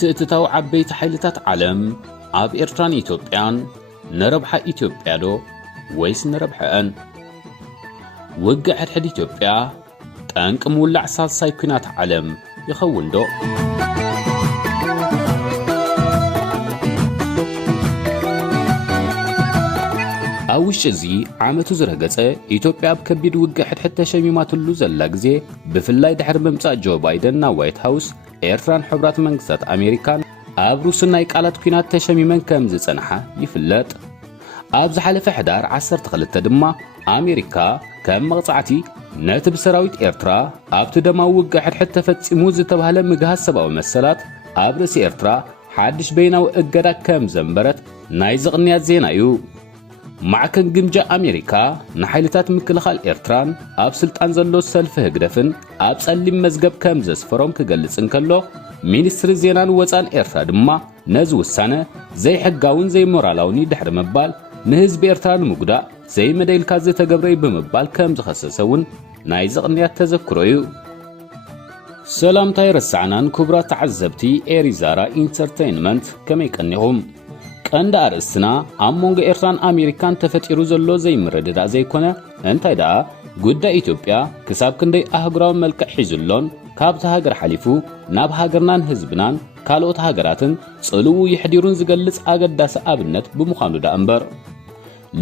ትእትታው ዓበይቲ ሓይልታት ዓለም ኣብ ኤርትራን ኢትዮጵያን ነረብሓ ኢትዮጵያ ዶ ወይስ ነረብሐአን? ውግእ ሕድሕድ ኢትዮጵያ ጠንቂ ምውላዕ ሳልሳይ ኩናት ዓለም ይኸውን ዶ? ኣብ ውሽጢ እዚ ዓመቱ ዝረገጸ ኢትዮጵያ ኣብ ከቢድ ውግእ ሕድሕድ ተሸሚማትሉ ዘላ ግዜ ብፍላይ ድሕሪ ምምጻእ ጆ ባይደን ናብ ዋይት ሃውስ ኤርትራን ሕብራት መንግስታት ኣሜሪካን ኣብ ሩስን ናይ ቃላት ኩናት ተሸሚመን ከም ዝጸንሓ ይፍለጥ። ኣብ ዝሓለፈ ሕዳር 12 ድማ ኣሜሪካ ከም መቕጻዕቲ ነቲ ብሰራዊት ኤርትራ ኣብቲ ደማዊ ውግእ ሕድሕድ ተፈጺሙ ዝተባህለ ምግሃዝ ሰብኣዊ መሰላት ኣብ ርእሲ ኤርትራ ሓድሽ በይናዊ እገዳ ከም ዘንበረት ናይ ዝቕንያት ዜና እዩ። ማዕከን ግምጃ ኣሜሪካ ንሓይልታት ምክልኻል ኤርትራን ኣብ ስልጣን ዘሎ ሰልፊ ህግደፍን ኣብ ጸሊም መዝገብ ከም ዘስፈሮም ክገልጽ እንከሎ ሚኒስትሪ ዜናን ወፃን ኤርትራ ድማ ነዚ ውሳነ ዘይሕጋውን ዘይሞራላውን ድሕሪ መባል ንህዝቢ ኤርትራ ንምጉዳእ ዘይመደልካ ዝተገብረ ብምባል ከም ዝኸሰሰውን ናይ ዝቕንያት ተዘክሮ እዩ። ሰላምታ ይረሳዕናን ክቡራት ተዓዘብቲ ኤሪዛራ ኢንተርቴይንመንት ከመይ ቀኒኹም? ቀንዲ ኣርእስትና ኣብ ሞንጎ ኤርትራን ኣሜሪካን ተፈጢሩ ዘሎ ዘይምርድዳእ ዘይኮነ እንታይ ደኣ ጉዳይ ኢትዮጵያ ክሳብ ክንደይ ኣህጉራዊ መልክዕ ሒዙሎን ካብቲ ሃገር ሓሊፉ ናብ ሃገርናን ህዝብናን ካልኦት ሃገራትን ጽልው ይሕዲሩን ዝገልጽ ኣገዳሲ ኣብነት ብምዃኑ ዳ እምበር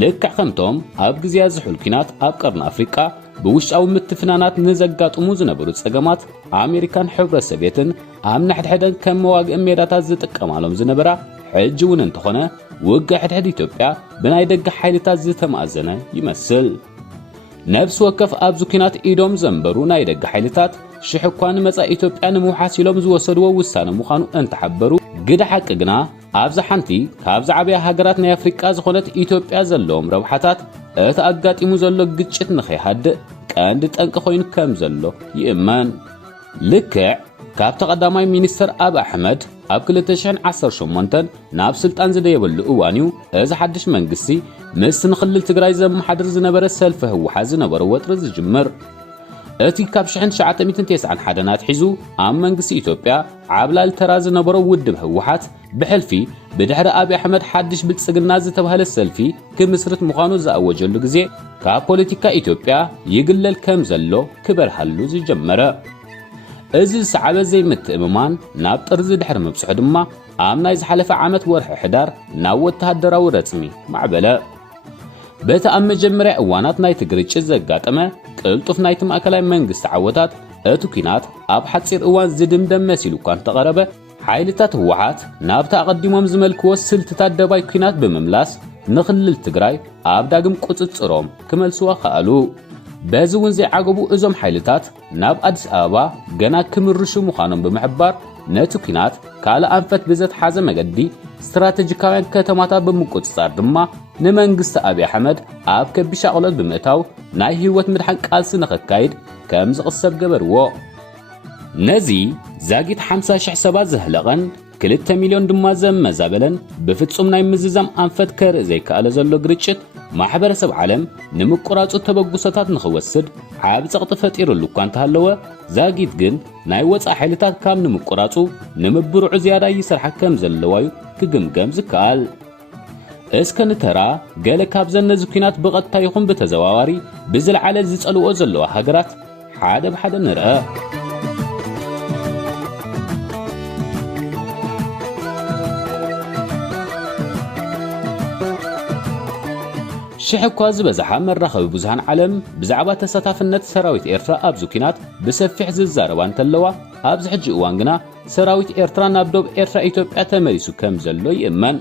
ልክዕ ከምቶም ኣብ ግዝያት ዝሑል ኩናት ኣብ ቀርኒ ኣፍሪቃ ብውሽጣዊ ምትፍናናት ንዘጋጥሙ ዝነበሩ ጸገማት ኣሜሪካን ሕብረተሰቤትን ኣብ ንሕድሕደን ከም መዋግዒ ሜዳታት ዝጥቀማሎም ዝነበራ ሕጂ እውን እንተኾነ ውግእ ሕድሕድ ኢትዮጵያ ብናይ ደገ ሓይልታት ዝተማእዘነ ይመስል። ነብሲ ወከፍ ኣብዚ ኩናት ኢዶም ዘንበሩ ናይ ደገ ሓይልታት ሽሕ እኳ ንመጻኢ ኢትዮጵያ ንምውሓስ ኢሎም ዝወሰድዎ ውሳነ ምዃኑ እንተሓበሩ ግደ ሓቂ ግና ኣብዛ ሓንቲ ካብዛ ዓበያ ሃገራት ናይ ኣፍሪቃ ዝኾነት ኢትዮጵያ ዘለዎም ረብሓታት እቲ ኣጋጢሙ ዘሎ ግጭት ንኸይሃድእ ቀንዲ ጠንቂ ኮይኑ ከም ዘሎ ይእመን። ልክዕ ካብ ተቐዳማይ ሚኒስተር ኣብ ኣሕመድ ኣብ 2018 ናብ ስልጣን ዝደየበሉ እዋን እዩ እዚ ሓድሽ መንግስቲ ምስ ንኽልል ትግራይ ዘመሓድር ዝነበረ ሰልፊ ህወሓት ዝነበረ ወጥሪ ዝጅምር። እቲ ካብ 1991 ናትሒዙ ኣብ መንግስቲ ኢትዮጵያ ዓብላል ተራ ዝነበረ ውድብ ህወሓት ብሕልፊ ብድሕሪ ኣብይ ኣሕመድ ሓድሽ ብልጽግና ዝተባህለ ሰልፊ ክምስርት ምዃኑ ዝኣወጀሉ ግዜ ካብ ፖለቲካ ኢትዮጵያ ይግለል ከም ዘሎ ክበርሃሉ ዝጀመረ። እዚ ሰዓበ ዘይምትእምማን ናብ ጥርዚ ድሕሪ ምብጽሑ ድማ ኣብ ናይ ዝሓለፈ ዓመት ወርሒ ሕዳር ናብ ወተሃደራዊ ረጽሚ ማዕበለ። በቲ ኣብ መጀመርያ እዋናት ናይቲ ግጭት ዘጋጠመ ቅልጡፍ ናይቲ ማእከላይ መንግስቲ ዓወታት እቲ ኩናት ኣብ ሓጺር እዋን ዝድምደም መሲሉ እኳ እንተቐረበ ሓይልታት ህወሓት ናብቲ ኣቐዲሞም ዝመልክዎ ስልትታት ደባይ ኩናት ብምምላስ ንኽልል ትግራይ ኣብ ዳግም ቁጽጽሮም ክመልስዋ ኸኣሉ። በዚ እውን ዘይዓገቡ እዞም ሓይልታት ናብ ኣዲስ ኣበባ ገና ክምርሹ ምዃኖም ብምሕባር ነቲ ኩናት ካልእ ኣንፈት ብዘተሓዘ መገዲ ስትራቴጂካውያን ከተማታት ብምቁጽጻር ድማ ንመንግስቲ ኣብይ ኣሕመድ ኣብ ከቢድ ሻቕሎት ብምእታው ናይ ህይወት ምድሓን ቃልሲ ንኽካይድ ከም ዝቕሰብ ገበርዎ። ነዚ ዛጊት 50,000 ሰባት ዘህለቐን 2 ሚልዮን ድማ ዘመዛበለን ብፍጹም ናይ ምዝዛም ኣንፈት ከርኢ ዘይከኣለ ዘሎ ግርጭት ማሕበረሰብ ዓለም ንምቁራጹ ተበጉሶታት ንኽወስድ ዓብ ጸቕጢ ፈጢሩሉ እኳ እንተሃለወ ዛጊት ግን ናይ ወፃኢ ሓይልታት ካብ ንምቁራጹ ንምብርዑ ዝያዳ ይሰርሓ ከም ዘለዋዩ ክግምገም ዝከኣል። እስከ ንተራ ገለ ካብዘን ነዚ ኩናት ብቐጥታ ይኹን ብተዘዋዋሪ ብዝለዓለ ዝጸልኦ ዘለዋ ሃገራት ሓደ ብሓደ ንርአ። ሽሕ እኳ ዝበዝሓ መራኸቢ ብዙሃን ዓለም ብዛዕባ ተሳታፍነት ሰራዊት ኤርትራ ኣብዚ ኩናት ብሰፊሕ ዝዛረባ እንተለዋ ኣብዚ ሕጂ እዋን ግና ሰራዊት ኤርትራ ናብ ዶብ ኤርትራ ኢትዮጵያ ተመሊሱ ከም ዘሎ ይእመን።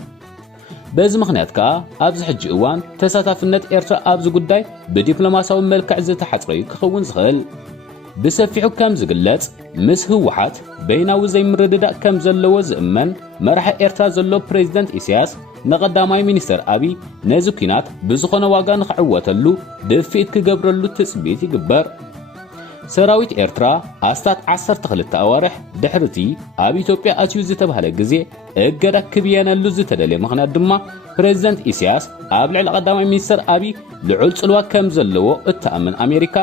በዚ ምኽንያት ከዓ ኣብዚ ሕጂ እዋን ተሳታፍነት ኤርትራ ኣብዚ ጉዳይ ብዲፕሎማሲያዊ መልክዕ ዝተሓጽረዩ ክኸውን ዝኽእል። ብሰፊሑ ከም ዝግለጽ ምስ ህወሓት በይናዊ ዘይምርድዳእ ከም ዘለዎ ዝእመን መራሒ ኤርትራ ዘሎ ፕሬዝደንት ኢሳያስ ንቐዳማይ ሚኒስተር ኣብይ ነዚ ኩናት ብዝኾነ ዋጋ ንኽዕወተሉ ድፊት ክገብረሉ ትጽቢት ይግበር። ሰራዊት ኤርትራ ኣስታት 12 ኣዋርሕ ድሕርቲ ኣብ ኢትዮጵያ ኣትዩ ዝተባህለ ግዜ እገዳ ክብየነሉ ዝተደለየ ምኽንያት ድማ ፕሬዝደንት ኢሳያስ ኣብ ልዕሊ ቀዳማይ ሚኒስተር ኣብይ ልዑል ጽልዋ ከም ዘለዎ እተኣምን ኣሜሪካ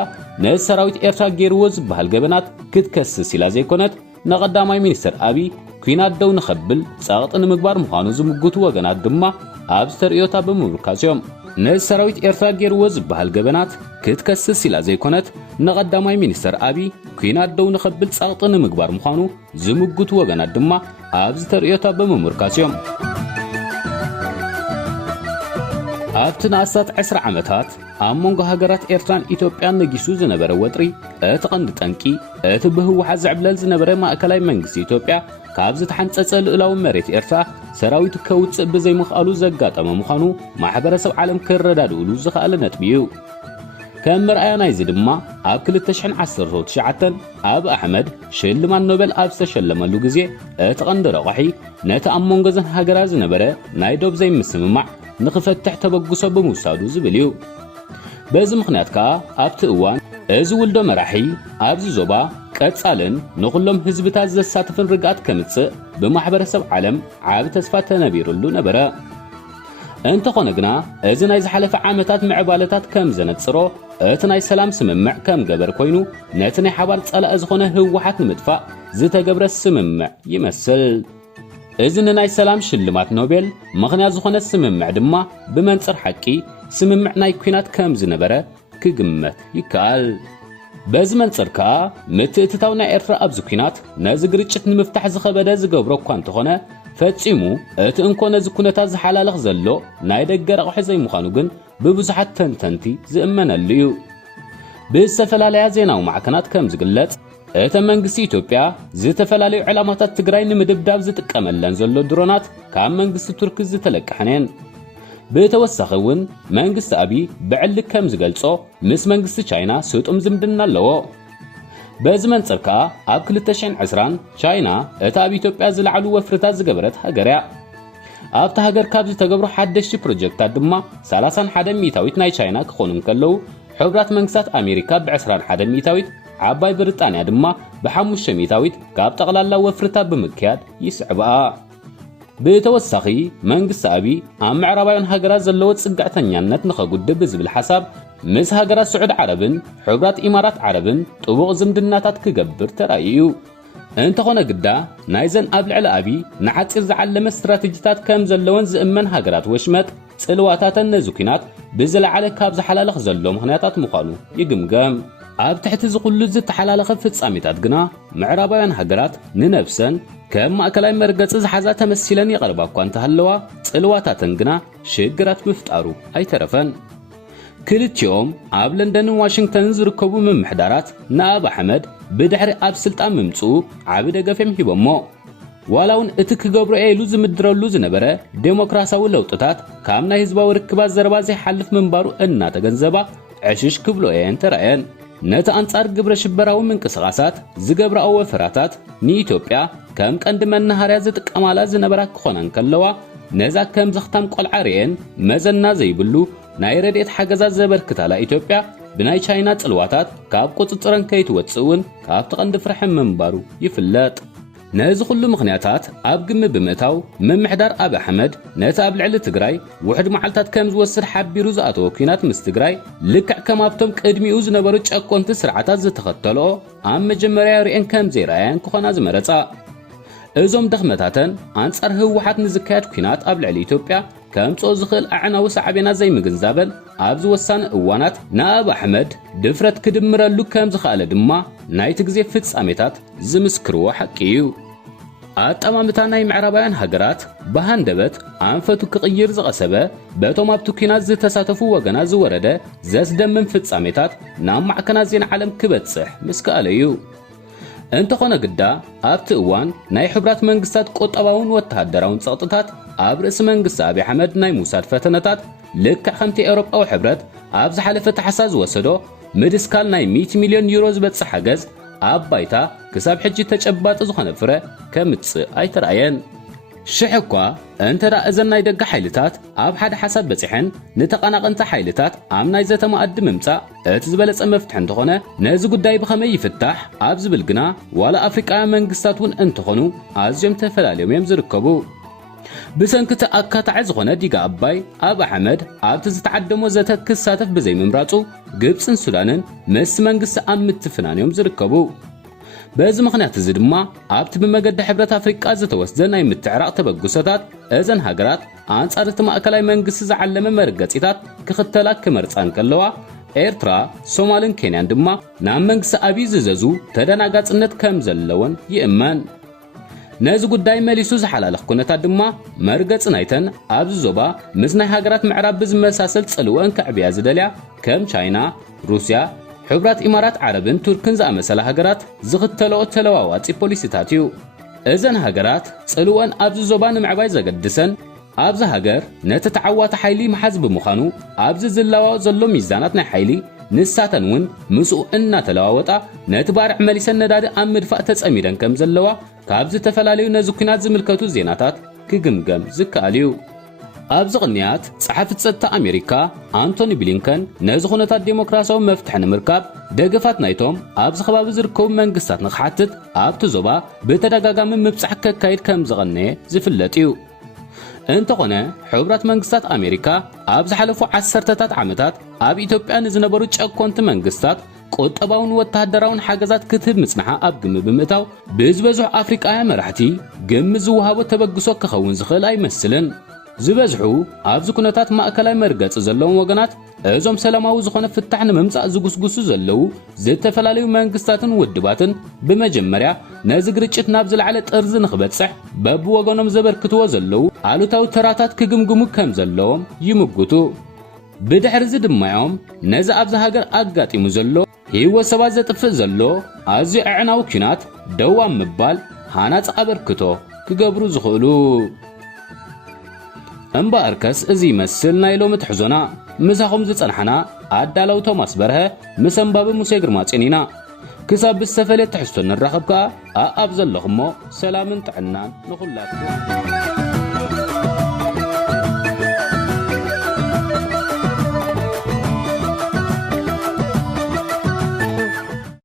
ነዚ ሰራዊት ኤርትራ ገይርዎ ዝበሃል ገበናት ክትከስስ ኢላ ዘይኮነት ንቐዳማይ ሚኒስተር ኣብይ ኩናት ደው ንኸብል ጸቕጥ ንምግባር ምዃኑ ዝምግቱ ወገናት ድማ ኣብ ዝተርእዮታ ብምምርካዝዮም ነዚ ሰራዊት ኤርትራ ገይርዎ ዝበሃል ገበናት ክትከስስ ኢላ ዘይኮነት ንቐዳማይ ሚኒስተር አብይ ኩናት ደው ንኸብል ጸቕጥ ንምግባር ምዃኑ ዝምግቱ ወገናት ድማ ኣብ ዝተርእዮታ ብምምርካዝዮም ኣብቲ ንኣስታት 10 ዓመታት ኣብ መንጎ ሃገራት ኤርትራን ኢትዮጵያን ነጊሱ ዝነበረ ወጥሪ እቲ ቀንዲ ጠንቂ እቲ ብህወሓት ዝዕብለል ዝነበረ ማእከላይ መንግስቲ ኢትዮጵያ ካብ ዝተሓንጸጸ ልዕላዊ መሬት ኤርትራ ሰራዊቱ ከውፅእ ብዘይምኽኣሉ ዘጋጠመ ምዃኑ ማሕበረሰብ ዓለም ክረዳድእሉ ዝኽኣለ ነጥቢ እዩ ከም ምርኣያ ናይዚ ድማ ኣብ 2019 ኣብ ኣሕመድ ሽልማት ኖቤል ኣብ ዝተሸለመሉ ግዜ እቲ ቀንዲ ረቑሒ ነቲ ኣብ መንጎ ዘን ሃገራት ዝነበረ ናይ ዶብ ዘይምስምማዕ ንኽፈትሕ ተበግሶ ብምውሳዱ ዝብል እዩ በዚ ምኽንያት ከዓ ኣብቲ እዋን እዚ ውልዶ መራሒ ኣብዚ ዞባ ቀጻልን ንኹሎም ህዝብታት ዘሳትፍን ርግኣት ከምጽእ ብማሕበረሰብ ዓለም ዓብ ተስፋ ተነቢሩሉ ነበረ እንተኾነ ግና እዚ ናይ ዝሓለፈ ዓመታት ምዕባለታት ከም ዘነጽሮ እቲ ናይ ሰላም ስምምዕ ከም ገበር ኮይኑ ነቲ ናይ ሓባር ጸላእ ዝኾነ ህወሓት ንምጥፋእ ዝተገብረ ስምምዕ ይመስል እዚ ናይ ሰላም ሽልማት ኖቤል ምኽንያት ዝኾነ ስምምዕ ድማ ብመንጽር ሓቂ ስምምዕ ናይ ኩናት ከም ዝነበረ ክግመት ይከኣል በዚ መንጽር ከዓ ምትእትታው ናይ ኤርትራ ኣብዚ ኩናት ነዚ ግርጭት ንምፍታሕ ዝኸበደ ዝገብሮ እኳ እንተኾነ ፈጺሙ እቲ እንኮ ነዚ ኩነታት ዝሓላለኽ ዘሎ ናይ ደገ ረቑሒ ዘይምዃኑ ግን ብብዙሓት ተንተንቲ ዝእመነሉ እዩ ብዝተፈላለያ ዜናዊ ማዕከናት ከም ዝግለጽ እቲ መንግስቲ ኢትዮጵያ ዝተፈላለዩ ዕላማታት ትግራይ ንምድብዳብ ዝጥቀመለን ዘሎ ድሮናት ካብ መንግስቲ ቱርክ ዝተለቀሐነን ብተወሳኺ እውን መንግስቲ አብይ ብዕልክ ከም ዝገልጾ ምስ መንግስቲ ቻይና ስጡም ዝምድና ኣለዎ በዚ መንጽር ከዓ ኣብ 2020 ቻይና እቲ ኣብ ኢትዮጵያ ዝለዓሉ ወፍርታት ዝገበረት ሃገር እያ ኣብቲ ሃገር ካብ ዝተገብሩ ሓደሽቲ ፕሮጀክታት ድማ 31 ሚእታዊት ናይ ቻይና ክኾኑ ከለዉ ሕብራት መንግስታት ኣሜሪካ ብ21 ሚእታዊት ዓባይ ብሪጣንያ ድማ ብ5 ሚእታዊት ካብ ጠቕላላ ወፍርታት ብምክያድ ይስዕብኣ ብተወሳኺ መንግስቲ አብይ ኣብ ምዕራባውያን ሃገራት ዘለዎ ጽጋዕተኛነት ንኸጉድብ ብዝብል ሓሳብ ምስ ሃገራት ስዑድ ዓረብን ሕብራት ኢማራት ዓረብን ጥቡቕ ዝምድናታት ክገብር ተራእዩ እንተኾነ ግዳ ናይዘን ኣብ ልዕሊ አብይ ንሓፂር ዝዓለመ ስትራቴጂታት ከም ዘለወን ዝእመን ሃገራት ወሽመጥ ጽልዋታተን ነዚ ኩናት ብዝለዓለ ካብ ዝሓላለኽ ዘሎ ምኽንያታት ምዃኑ ይግምገም ኣብ ትሕቲ ዝኹሉ ዝተሓላለኸ ፍጻሜታት ግና ምዕራባውያን ሃገራት ንነብሰን ከም ማእከላይ መርገጽ ዝሓዛ ተመሲለን ይቐርባ እኳ እንተሃለዋ ጽልዋታተን ግና ሽግራት ምፍጣሩ ኣይተረፈን ክልቲኦም ኣብ ለንደንን ዋሽንግተንን ዝርከቡ ምምሕዳራት ንኣብ ኣሕመድ ብድሕሪ ኣብ ስልጣን ምምጽኡ ዓብ ደገፈም ሂቦሞ ዋላውን እቲ ክገብሮ ኢሉ ዝምድረሉ ዝነበረ ዴሞክራሲያዊ ለውጥታት ካብ ናይ ህዝባዊ ርክባት ዘረባ ዘይሓልፍ ምንባሩ እናተገንዘባ ዕሽሽ ክብሎ እየን ተራእየን ነቲ አንጻር ግብረ ሽበራዊ ምንቅስቓሳት ዝገብረኦ ወፍራታት ንኢትዮጵያ ከም ቀንዲ መናሃርያ ዝጥቀማላ ዝነበራ ክኾናን ከለዋ ነዛ ከም ዘኽታም ቆልዓ ርአን መዘና ዘይብሉ ናይ ረድኤት ሓገዛት ዘበርክታላ ኢትዮጵያ ብናይ ቻይና ጽልዋታት ካብ ቁጽጽረን ከይትወጽእውን ካብቲ ቀንዲ ፍርሒ ምንባሩ ይፍለጥ ነዚ ኩሉ ምኽንያታት ኣብ ግሚ ብምእታው ምምሕዳር ኣብ ኣሕመድ ነቲ ኣብ ልዕሊ ትግራይ ውሕድ መዓልታት ከም ዝወስድ ሓቢሩ ዝኣተወ ኩናት ምስ ትግራይ ልክዕ ከም ኣብቶም ቅድሚኡ ዝነበሩ ጨቆንቲ ስርዓታት ዝተኸተልኦ ኣብ መጀመርያ ርአን ከም ዘይረኣያን ክኾና ዝመረጻ እዞም ድኽመታተን አንጻር ህወሓት ንዝካየድ ኩናት ኣብ ልዕሊ ኢትዮጵያ ከምጽኦ ዝኽእል ኣዕናዊ ሳዕቤና ዘይምግንዛበን ኣብ ዝወሳነ እዋናት ንኣብ ኣሕመድ ድፍረት ክድምረሉ ከም ዝኽኣለ ድማ ናይቲ ግዜ ፍጻሜታት ዝምስክርዎ ሓቂ እዩ ኣጠማምታ ናይ ምዕራባውያን ሃገራት ብሃንደበት ኣንፈቱ ክቕይር ዝቐሰበ በቶም ኣብቲ ኩናት ዝተሳተፉ ወገናት ዝወረደ ዘስደምም ፍጻሜታት ናብ ማዕከናት ዜና ዓለም ክበጽሕ ምስከኣለ እዩ እንተኾነ ግዳ ኣብቲ እዋን ናይ ሕብራት መንግስታት ቁጠባውን ወተሃደራውን ጸቕጥታት ኣብ ርእሲ መንግስቲ አብይ ኣሕመድ ናይ ሙሳድ ፈተነታት ልክዕ ከምቲ ኤውሮጳዊ ሕብረት ኣብ ዝሓለፈ ታሕሳስ ዝወሰዶ ምድስካል ናይ 100 ሚልዮን ዩሮ ዝበጽሕ ሓገዝ ኣብ ባይታ ክሳብ ሕጂ ተጨባጢ ዝኾነ ፍረ ከምጽእ ኣይተረኣየን ሽሕ እኳ እንተዳ እዘን ናይ ደገ ሓይልታት ኣብ ሓደ ሓሳብ በፂሐን ንተቐናቐንቲ ሓይልታት ኣብ ናይ ዘተ ማኣዲ ምምጻእ እቲ ዝበለጸ መፍትሒ እንተኾነ ነዚ ጉዳይ ብኸመይ ይፍታሕ ኣብ ዝብል ግና ዋላ ኣፍሪቃውያን መንግስታት እውን እንተኾኑ ኣዝዮም ተፈላለዮም እዮም ዝርከቡ ብሰንኪቲ ኣካታዒ ዝኾነ ዲጋ ኣባይ ኣብ ኣሕመድ ኣብቲ ዝተዓደሞ ዘተ ክሳተፍ ብዘይምምራጹ ግብፅን ሱዳንን ምስ መንግስቲ ኣብ ምትፍናን እዮም ዝርከቡ በዚ ምኽንያት እዚ ድማ ኣብቲ ብመገዲ ሕብረት ኣፍሪቃ ዝተወስደ ናይ ምትዕራቕ ተበግሶታት እዘን ሃገራት ኣንጻር እቲ ማእከላይ መንግስቲ ዝዓለመ መርገጺታት ክኽተላ ክመርጻን ከለዋ ኤርትራ ሶማልን ኬንያን ድማ ናብ መንግስቲ ኣብይ ዝዘዙ ተደናጋጽነት ከም ዘለወን ይእመን ነዚ ጉዳይ መሊሱ ዝሓላለኽ ኩነታት ድማ መርገጽ ናይተን ኣብዚ ዞባ ምስ ናይ ሃገራት ምዕራብ ብዝመሳሰል ጽልወን ከዕብያ ዝደልያ ከም ቻይና ሩስያ ሕብራት ኢማራት ዓረብን ቱርክን ዝኣመሰለ ሃገራት ዝኽተልኦ ተለዋዋፂ ፖሊሲታት እዩ እዘን ሃገራት ጽልወን ኣብዚ ዞባ ንምዕባይ ዘገድሰን ኣብዚ ሃገር ነቲ ተዓዋቲ ሓይሊ መሓዝ ብምዃኑ ኣብዚ ዝለዋወጥ ዘሎ ሚዛናት ናይ ሓይሊ ንሳተን እውን ምስኡ እናተለዋወጣ ነቲ ባርዕ መሊሰን ነዳዲ ኣብ ምድፋእ ተጸሚደን ከም ዘለዋ ካብ ዝተፈላለዩ ነዚ ኩናት ዝምልከቱ ዜናታት ክግምገም ዝከኣል እዩ ኣብዚ ቅንያት ጸሓፊት ጸጥታ ኣሜሪካ አንቶኒ ብሊንከን ነዚ ኩነታት ዴሞክራሲያዊ መፍትሒ ንምርካብ ደገፋት ናይቶም ኣብዚ ከባቢ ዝርከቡ መንግስታት ንኽሓትት ኣብቲ ዞባ ብተደጋጋሚ ምብጻሕ ከካይድ ከም ዝቐነየ ዝፍለጥ እዩ እንተኾነ ሕብራት መንግስታት ኣሜሪካ ኣብ ዝሓለፉ ዓሰርተታት ዓመታት ኣብ ኢትዮጵያ ንዝነበሩ ጨኮንቲ መንግስታት ቁጠባውን ወተሃደራውን ሓገዛት ክትህብ ምጽናሓ ኣብ ግሚ ብምእታው ብዝበዝሑ ኣፍሪቃውያን መራሕቲ ግሚ ዝውሃቦ ተበግሶ ክኸውን ዝኽእል ኣይመስልን ዝበዝሑ ኣብዚ ኩነታት ማእከላይ መርገጽ ዘለዎም ወገናት እዞም ሰላማዊ ዝኾነ ፍታሕ ንምምጻእ ዝጉስጉሱ ዘለው ዝተፈላለዩ መንግስታትን ውድባትን ብመጀመርያ ነዚ ግርጭት ናብ ዝለዓለ ጥርዚ ንኽበጽሕ በብወገኖም ዘበርክትዎ ዘለው ኣሉታዊ ተራታት ክግምግሙ ከም ዘለዎም ይምግቱ ብድሕሪ እዚ ድማዮም ነዚ ኣብዚ ሃገር ኣጋጢሙ ዘሎ ህይወት ሰባት ዘጥፍእ ዘሎ ኣዝዩ ዕዕናዊ ኩናት ደዋ ምባል ሃናፅ ኣበርክቶ ክገብሩ ዝኽእሉ እምበኣርከስ እዚ ይመስል ናይ ሎሚ ትሕዞና ምሳኹም ዝጸንሐና ኣዳለው ቶማስ በርሀ ምስ ኣንባቢ ሙሴ ግርማጽዮን ኢና ክሳብ ብዝተፈለየ ትሕዝቶ ንራኸብ ከዓ ኣብ ዘለኹሞ ሰላምን ጥዕናን ንኹላትኩም